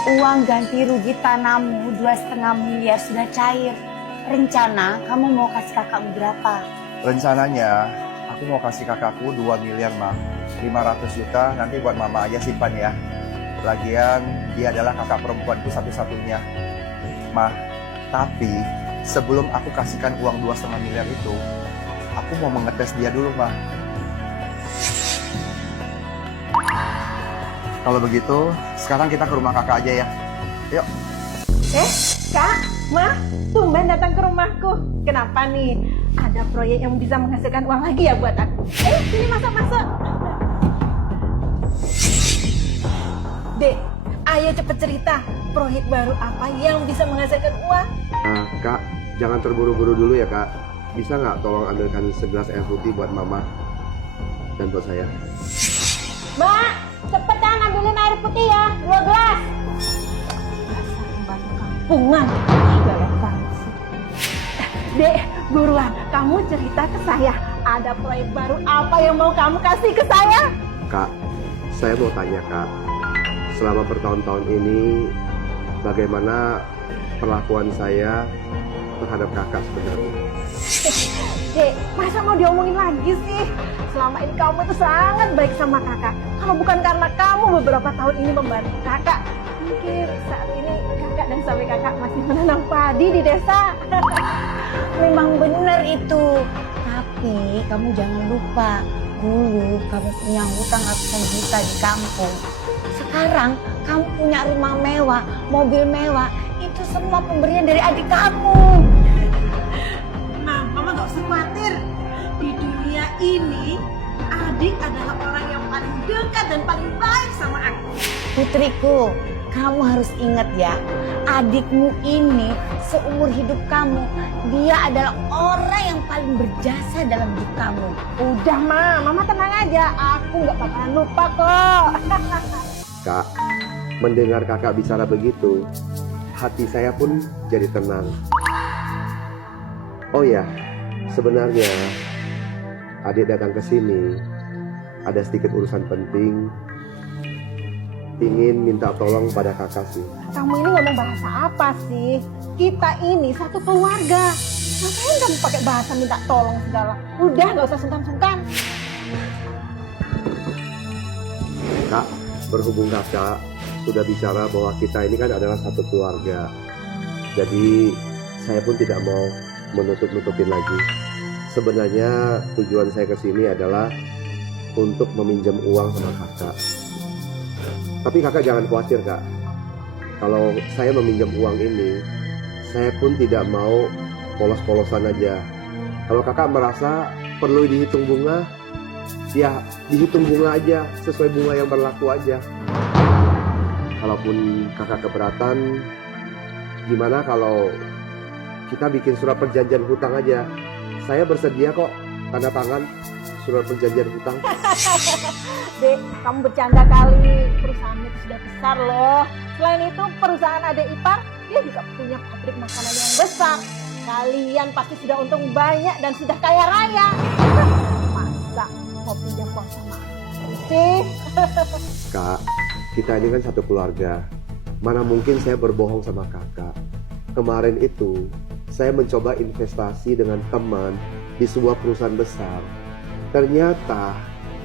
Uang ganti rugi tanammu 2,5 miliar sudah cair. Rencana kamu mau kasih kakakmu berapa? Rencananya aku mau kasih kakakku 2 miliar, Mah. 500 juta nanti buat mama aja simpan ya. Lagian dia adalah kakak perempuanku satu-satunya. Mah, tapi sebelum aku kasihkan uang 2,5 miliar itu, aku mau mengetes dia dulu, Mah. Kalau begitu, sekarang kita ke rumah kakak aja ya. Yuk. Kak, Ma, tumben datang ke rumahku. Kenapa nih? Ada proyek yang bisa menghasilkan uang lagi ya buat aku. Sini masuk. Dek, ayo cepet cerita. Proyek baru apa yang bisa menghasilkan uang? Kak, jangan terburu-buru dulu ya, Kak. Bisa nggak tolong ambilkan segelas air putih buat Mama dan buat saya? Mbak, cepetan ambilin air putih ya, 2 gelas. Dasar pembantu kampungan. Galak banget sih. Dek, buruan, kamu cerita ke saya. Ada proyek baru apa yang mau kamu kasih ke saya? Kak, saya mau tanya, Kak. Selama bertahun-tahun ini, bagaimana perlakuan saya terhadap kakak sebenarnya? Dek, masa mau diomongin lagi sih? Selama ini kamu itu sangat baik sama kakak. Kalau bukan karena kamu beberapa tahun ini membantu kakak, mungkin saat ini kakak dan suami kakak masih menanam padi di desa. Memang benar itu. Tapi kamu jangan lupa, dulu kamu punya hutang ratusan juta di kampung. Sekarang kamu punya rumah mewah, mobil mewah. Itu semua pemberian dari adik kamu. Nah, mama gak usah khawatir. Di dunia ini, adik adalah orang yang paling dekat dan paling baik sama aku. Putriku, kamu harus ingat ya, adikmu ini seumur hidup kamu, dia adalah orang yang paling berjasa dalam hidup kamu. Udah, mama tenang aja. Aku gak bakalan lupa kok. Kak, mendengar kakak bicara begitu, hati saya pun jadi tenang. Oh ya, sebenarnya adik datang ke sini ada sedikit urusan penting. Ingin minta tolong pada kakak sih. Kamu ini ngomong bahasa apa sih? Kita ini satu keluarga. Ngapain kamu pakai bahasa minta tolong segala? Udah, gak usah sungkan-sungkan. Kak, berhubung kakak sudah bicara bahwa kita ini kan adalah satu keluarga. Jadi saya pun tidak mau menutup-nutupin lagi. Sebenarnya tujuan saya ke sini adalah untuk meminjam uang sama kakak. Tapi kakak jangan khawatir, Kak. Kalau saya meminjam uang ini, saya pun tidak mau polos-polosan aja. Kalau kakak merasa perlu dihitung bunga, ya dihitung bunga aja, sesuai bunga yang berlaku aja. Kalaupun kakak keberatan, gimana kalau kita bikin surat perjanjian hutang aja? Saya bersedia kok tanda tangan surat perjanjian hutang. Dek, kamu bercanda kali. Perusahaan itu sudah besar loh. Selain itu, perusahaan adik ipar, dia juga punya pabrik makanan yang besar. Kalian pasti sudah untung banyak dan sudah kaya raya. Masa mau pinjam uang sama aku sih? Kak, kita ini kan satu keluarga. Mana mungkin saya berbohong sama kakak. Kemarin itu, saya mencoba investasi dengan teman di sebuah perusahaan besar. Ternyata,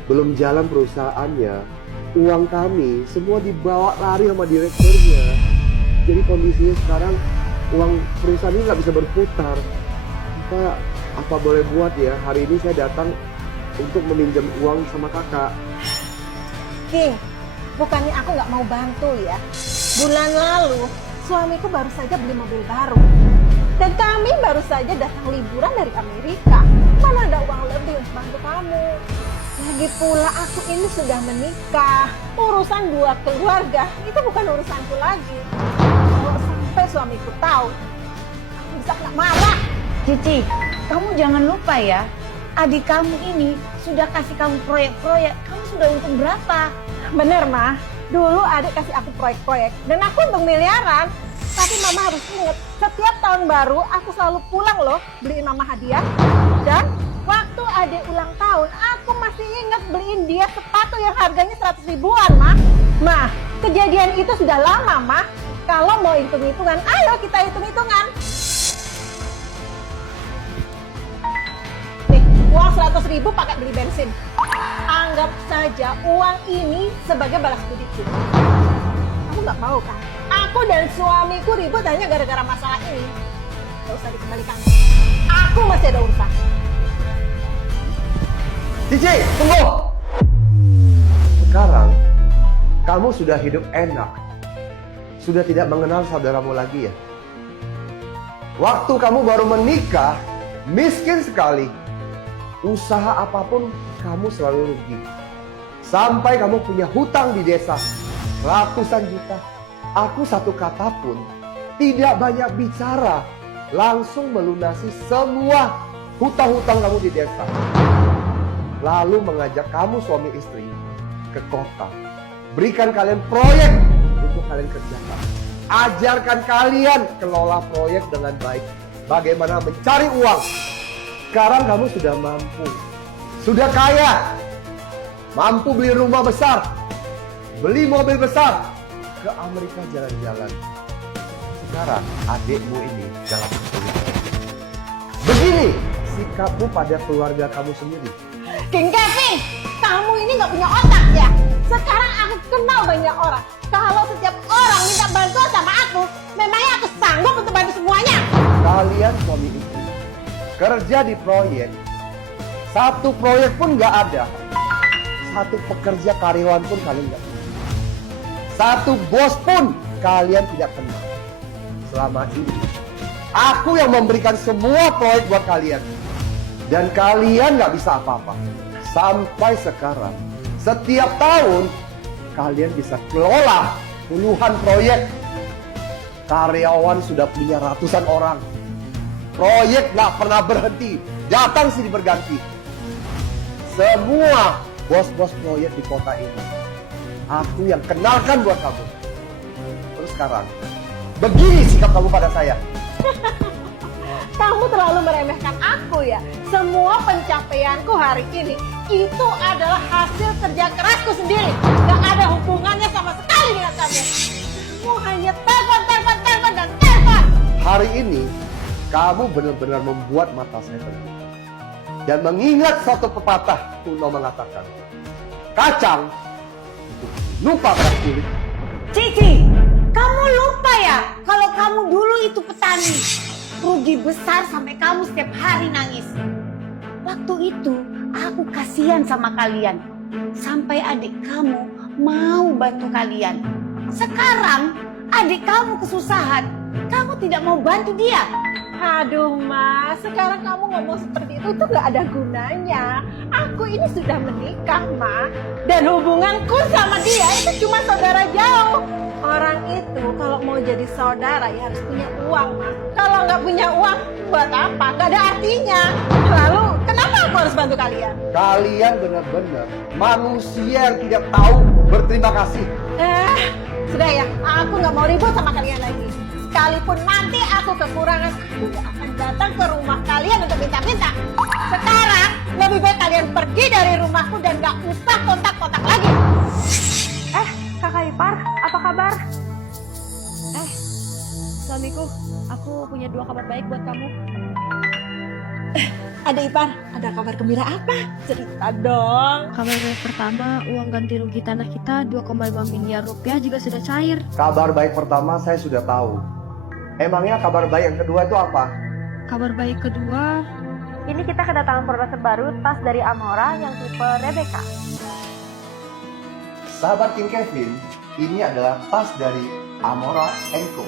belum jalan perusahaannya, uang kami semua dibawa lari sama direkturnya. Jadi kondisinya sekarang, uang perusahaan ini nggak bisa berputar. Apa boleh buat ya, hari ini saya datang untuk meminjam uang sama kakak. King, bukannya aku nggak mau bantu ya. Bulan lalu, suamiku baru saja beli mobil baru. Dan kami baru saja datang liburan dari Amerika. Mana ada uang lebih untuk bantu kamu. Lagi pula aku ini sudah menikah. Urusan dua keluarga, itu bukan urusanku lagi. Kalau sampai suamiku tahu, aku bisa kena marah. Cici, kamu jangan lupa ya, adik kamu ini sudah kasih kamu proyek-proyek. Kamu sudah untung berapa? Bener, Mah. Dulu adik kasih aku proyek-proyek. Dan aku untung miliaran. Tapi mama harus ingat, setiap tahun baru aku selalu pulang loh beliin mama hadiah. Dan waktu waktu adik ulang tahun, aku masih ingat beliin dia sepatu yang harganya 100 ribuan, Mah. Mah, kejadian itu sudah lama, Mah. Kalau mau hitung-hitungan, ayo kita hitung-hitungan. Nih, uang 100 ribu pakai beli bensin. Anggap saja uang ini sebagai balas budiku. Kamu nggak mau kan? Aku dan suamiku ribut hanya gara-gara masalah ini. Gak usah dikembalikan. Aku masih ada urusan. Cici, tunggu! Sekarang, kamu sudah hidup enak. Sudah tidak mengenal saudaramu lagi ya? Waktu kamu baru menikah, miskin sekali. Usaha apapun, kamu selalu rugi. Sampai kamu punya hutang di desa, ratusan juta. Aku satu kata pun, tidak banyak bicara. Langsung melunasi semua hutang-hutang kamu di desa. Lalu mengajak kamu suami istri ke kota. Berikan kalian proyek untuk kalian kerjakan. Ajarkan kalian kelola proyek dengan baik. Bagaimana mencari uang. Sekarang kamu sudah mampu. Sudah kaya. Mampu beli rumah besar. Beli mobil besar. Ke Amerika jalan-jalan. Sekarang adikmu ini dalam kesulitan. Begini sikapmu pada keluarga kamu sendiri. King Kevin, kamu ini nggak punya otak ya? Sekarang aku kenal banyak orang. Kalau setiap orang minta bantuan sama aku, memangnya aku sanggup untuk bantu semuanya? Kalian suami istri kerja di proyek, satu proyek pun nggak ada, satu pekerja karyawan pun kalian nggak punya, satu bos pun kalian tidak kenal. Selama ini aku yang memberikan semua proyek buat kalian, dan kalian nggak bisa apa-apa. Sampai sekarang, setiap tahun kalian bisa kelola puluhan proyek. Karyawan sudah punya ratusan orang. Proyek nggak pernah berhenti, datang sini berganti. Semua bos-bos proyek di kota ini, aku yang kenalkan buat kamu. Terus sekarang, begini sikap kamu pada saya. Kamu terlalu meremehkan aku ya. Semua pencapaianku hari ini itu adalah hasil kerja kerasku sendiri. Gak ada hubungannya sama sekali dengan kamu. Kamu hanya telepon, telepon, telepon, dan telepon. Hari ini, kamu benar-benar membuat mata saya terbuka. Dan mengingat satu pepatah kuno mengatakan, kacang itu lupa pada kulit. Cici, kamu lupa ya kalau kamu dulu itu petani. Rugi besar sampai kamu setiap hari nangis. Waktu itu aku kasihan sama kalian. Sampai adik kamu mau bantu kalian. Sekarang adik kamu kesusahan. Kamu tidak mau bantu dia. Aduh Mas, sekarang kamu ngomong seperti itu gak ada gunanya. Aku ini sudah menikah Ma. Dan hubunganku sama dia itu cuma saudara jauh. Orang itu kalau mau jadi saudara ya harus punya uang Ma. Kalau nggak punya uang buat apa? Gak ada artinya. Lalu kenapa aku harus bantu kalian? Kalian benar-benar manusia yang tidak tahu berterima kasih. Sudah ya, aku nggak mau ribut sama kalian lagi. Sekalipun nanti aku kekurangan, aku nggak akan datang ke rumah kalian untuk minta-minta. Sekarang lebih baik kalian pergi dari rumahku dan nggak usah kontak-kontak lagi. Kakak Ipar, apa kabar? Suamiku, aku punya 2 kabar baik buat kamu. Adik Ipar, ada kabar gembira apa? Cerita dong. Kabar baik pertama, uang ganti rugi tanah kita 2,5 miliar rupiah juga sudah cair. Kabar baik pertama saya sudah tahu. Emangnya kabar baik yang kedua itu apa? Kabar baik kedua, ini kita kedatangan produk terbaru tas dari Amora yang tipe Rebecca. Sahabat King Kevin, ini adalah tas dari Amora Co.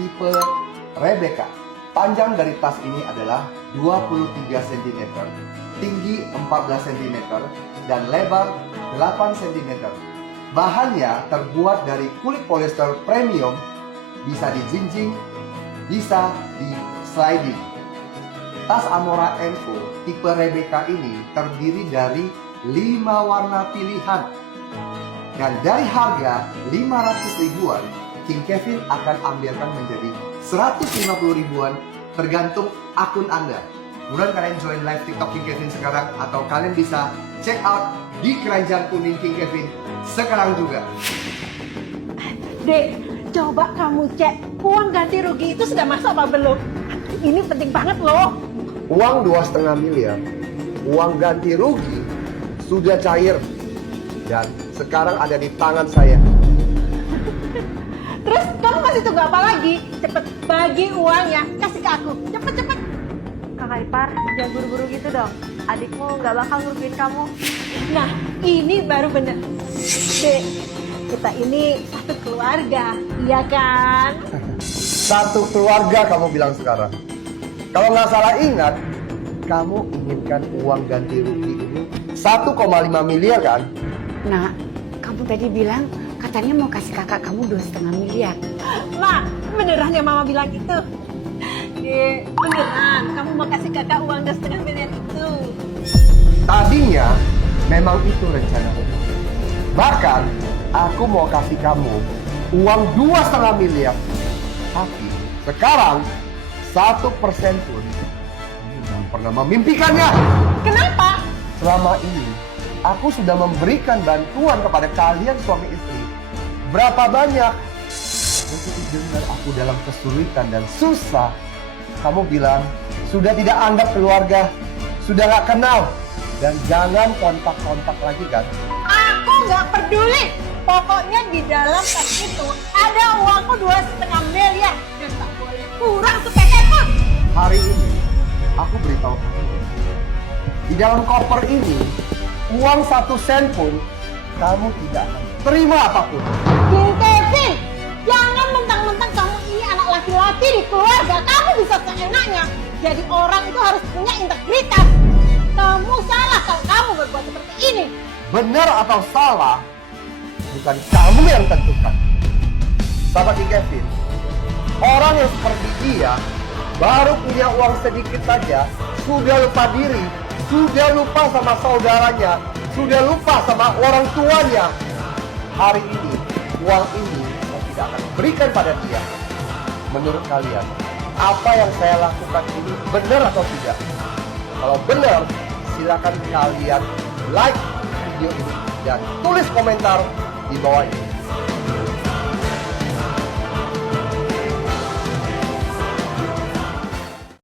tipe Rebecca. Panjang dari tas ini adalah 23 cm, tinggi 14 cm, dan lebar 8 cm. Bahannya terbuat dari kulit polyester premium, bisa dijinjing, bisa di sliding. Tas Amora Co. tipe Rebecca ini terdiri dari 5 warna pilihan. Dan dari harga 500 ribuan, King Kevin akan ambilkan menjadi 150 ribuan tergantung akun Anda. Buruan kalian join live TikTok King Kevin sekarang, atau kalian bisa check out di Keranjang Kuning King Kevin sekarang juga. Dek, coba kamu cek uang ganti rugi itu sudah masuk apa belum? Ini penting banget loh. Uang 2,5 miliar, uang ganti rugi sudah cair dan sekarang ada di tangan saya. Terus kamu masih tunggu apa lagi? Cepet bagi uangnya, kasih ke aku. Cepet. Kakak ipar, jangan buru-buru gitu dong. Adikmu nggak bakal ngerugiin kamu. Nah, ini baru bener. Dek, kita ini satu keluarga, iya kan? Satu keluarga kamu bilang sekarang. Kalau nggak salah ingat, kamu inginkan uang ganti rugi ini 1,5 miliar kan? Nah, kamu tadi bilang katanya mau kasih kakak kamu 2,5 miliar. Nah, beneran yang mama bilang itu. Dek, beneran kamu mau kasih kakak uang 2,5 miliar itu. Tadinya memang itu rencanaku. Bahkan aku mau kasih kamu uang 2,5 miliar. Tapi sekarang 1% pun kamu belum pernah memimpikannya. Kenapa? Selama ini aku sudah memberikan bantuan kepada kalian suami istri. Berapa banyak? Begitu dengar aku dalam kesulitan dan susah, kamu bilang sudah tidak anggap keluarga, sudah gak kenal, dan jangan kontak-kontak lagi kan? Aku nggak peduli. Pokoknya di dalam tas itu ada uangku 2,5 miliar dan tak boleh kurang sepeser pun. Hari ini aku beritahu kamu, di dalam koper ini uang 1 sen pun kamu tidak akan terima apapun. King Kevin, jangan mentang-mentang kamu ini anak laki-laki di keluarga, kamu bisa seenaknya. Jadi orang itu harus punya integritas. Kamu salah kalau kamu berbuat seperti ini. Benar atau salah, bukan kamu yang tentukan. Sahabat King Kevin, orang yang seperti dia baru punya uang sedikit saja, sudah lupa diri, sudah lupa sama saudaranya, sudah lupa sama orang tuanya. Hari ini, uang ini saya tidak akan berikan pada dia. Menurut kalian, apa yang saya lakukan ini benar atau tidak? Kalau benar, silakan kalian like video ini dan tulis komentar di bawah ini.